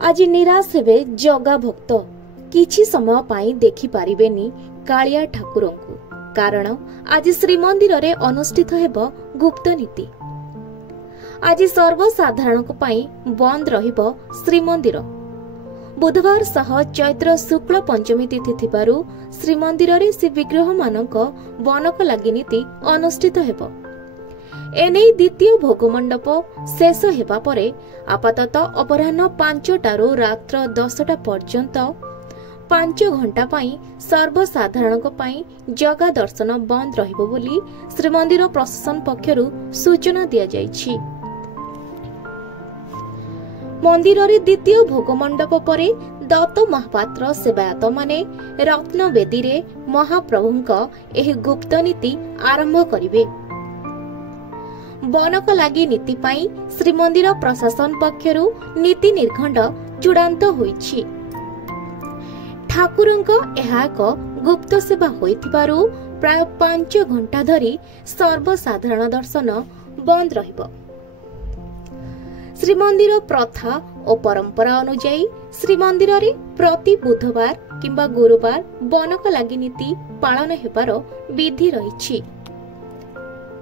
आज निराश हेबे जगा भक्त किछि समय पाई देखि पारिबेनी कालिया ठाकुरं को कारण आज श्रीमंदिर रे अनुष्ठित हेबो गुप्त नीति। आज सर्वसाधारण को पाई बंद रहिबो श्रीमंदिर। बुधवार सह चैत्र शुक्ल पंचमी तिथि थिबारु श्रीमंदिर रे श्री विग्रह मानक बनक लागि नीति अनुष्ठित हेबो। एने द्वितीय भोगमंडप शेष हेबा परे आपाततः अपराह्न 5टारू रात्र 10टा पर्यंत 5 घंटा पाई सर्वसाधारण को पाई जगा दर्शन बंद रहिबो बोली श्रीमंदिर प्रशासन पक्षरु सूचना दिया जायछि। मंदिर रे द्वितीय भोगमंडप परे दत्त महापात्र सेवायत माने रत्न वेदी रे महाप्रभुंक एही गुप्त नीति आरंभ करिवे। बनक लागि नीति पाई श्रीमंदिर प्रशासन पक्षरु नीति निर्घंट चूड़ांत होईछि। ठाकुरंक एहा एक गुप्त सेवा होइथिबारु प्राय 5 घंटा धरी सर्वसाधारण दर्शन बंद रहिबो। श्रीमंदिर प्रथा और परंपरा अनुसार श्रीमंदिर रे प्रति बुधवार किंबा गुरुवार बनक लागि नीति पालन हेबार विधि रहिछि।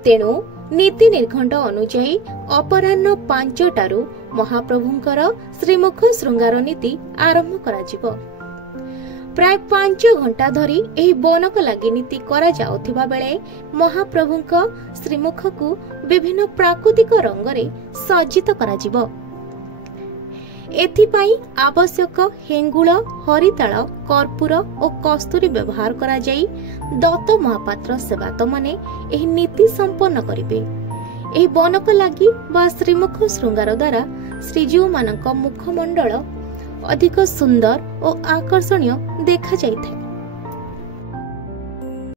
तेणु नीति निर्घंट अनुसार अपराह्न 5टारू महाप्रभुंकर श्रीमुख श्रृंगार नीति आरंभ कराजिबो। प्राय 5 घंटा धरी एही बनक लागि नीति करा जाउथिबा बेले महाप्रभुंक श्रीमुख को विभिन्न प्राकृतिक रंग रे सज्जित कराजिबो। एथिपाई आवश्यक हेंगुळ हरिताल कर्पूर और कस्तूरी व्यवहार करा जाई दत्त महापात्र सेवायत माने एही नीति संपन्न करिवे। एही बनक लागि बा श्रीमुख श्रृंगार द्वारा श्रीजीव मानक मुखमंडल अधिक सुंदर और आकर्षणीय देखा जाइଥାଏ।